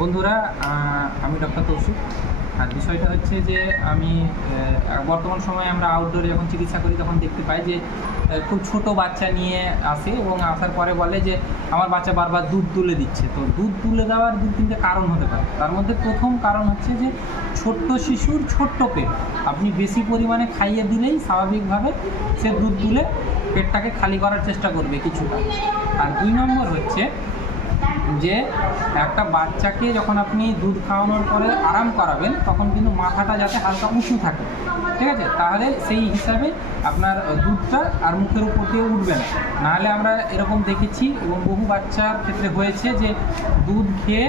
বন্ধুরা, আমি ডক্টর তৌসিফ। আর বিষয়টা হচ্ছে যে আমি বর্তমান সময়ে আমরা আউটডোরে যখন চিকিৎসা করি তখন দেখতে পাই যে খুব ছোট বাচ্চা নিয়ে আসে এবং আসার পরে বলে যে আমার বাচ্চা বারবার দুধ তুলে দিচ্ছে। তো দুধ তুলে দেওয়ার দু তিনটে কারণ হতে পারে। তার মধ্যে প্রথম কারণ হচ্ছে যে ছোট্ট শিশুর ছোট্ট পেট, আপনি বেশি পরিমাণে খাইয়ে দিলেই স্বাভাবিকভাবে সে দুধ তুলে পেটটাকে খালি করার চেষ্টা করবে কিছুটা। আর 2 নম্বর হচ্ছে যে একটা বাচ্চাকে যখন আপনি দুধ খাওয়ানোর পরে আরাম করাবেন তখন কিন্তু মাথাটা যাতে হালকা উঁচু থাকে, ঠিক আছে? তাহলে সেই হিসাবে আপনার দুধটা আর মুখের উপর দিয়ে উঠবে না। নাহলে আমরা এরকম দেখেছি এবং বহু বাচ্চার ক্ষেত্রে হয়েছে যে দুধ খেয়ে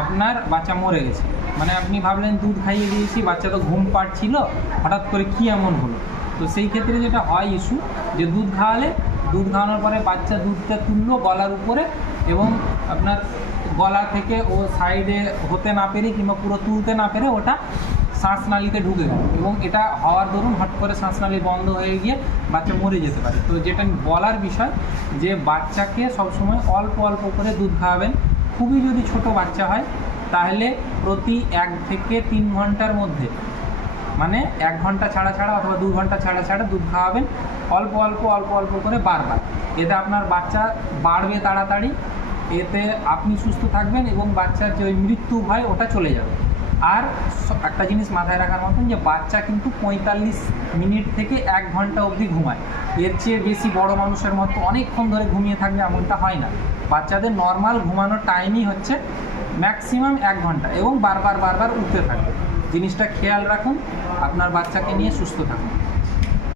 আপনার বাচ্চা মরে গেছে। মানে আপনি ভাবলেন দুধ খাইয়ে দিয়েছি, বাচ্চা তো ঘুম পাড়ছিল, হঠাৎ করে কী এমন হলো। তো সেই ক্ষেত্রে যেটা হয় ইস্যু যে দুধ খাওয়ানোর পরে বাচ্চা দুধটা তুললো গলার উপরে এবং আপনার গলা থেকে ও সাইডে হতে না পেরে কিংবা পুরো তুলতে না পেরে ওটা শ্বাসনালীতে ঢুকে গেল এবং এটা হওয়ার দরুন হট করে শ্বাসনালী বন্ধ হয়ে গিয়ে বাচ্চা মরে যেতে পারে। তো যেটা বলার বিষয় যে বাচ্চাকে সবসময় অল্প অল্প করে দুধ খাওয়াবেন। খুবই যদি ছোট বাচ্চা হয় তাহলে প্রতি 1 থেকে 3 ঘন্টার মধ্যে, মানে 1 ঘন্টা ছাড়া ছাড়া অথবা 2 ঘন্টা ছাড়া ছাড়া দুধ খাওয়াবেন, অল্প অল্প অল্প অল্প করে বারবার। এতে আপনার বাচ্চা বাড়বে তাড়াতাড়ি, এতে আপনি সুস্থ থাকবেন এবং বাচ্চার যে ওই মৃত্যু ভয় ওটা চলে যাবে। আর একটা জিনিস মাথায় রাখার মতন যে বাচ্চা কিন্তু 45 মিনিট থেকে 1 ঘন্টা অবধি ঘুমায়। এর চেয়ে বেশি বড় মানুষের মতো অনেকক্ষণ ধরে ঘুমিয়ে থাকবে এমনটা হয় না। বাচ্চাদের নর্মাল ঘুমানোর টাইমই হচ্ছে ম্যাক্সিমাম 1 ঘন্টা এবং বারবার বারবার উঠতে থাকবে। জিনিসটা খেয়াল রাখুন, আপনার বাচ্চাকে নিয়ে সুস্থ থাকুন।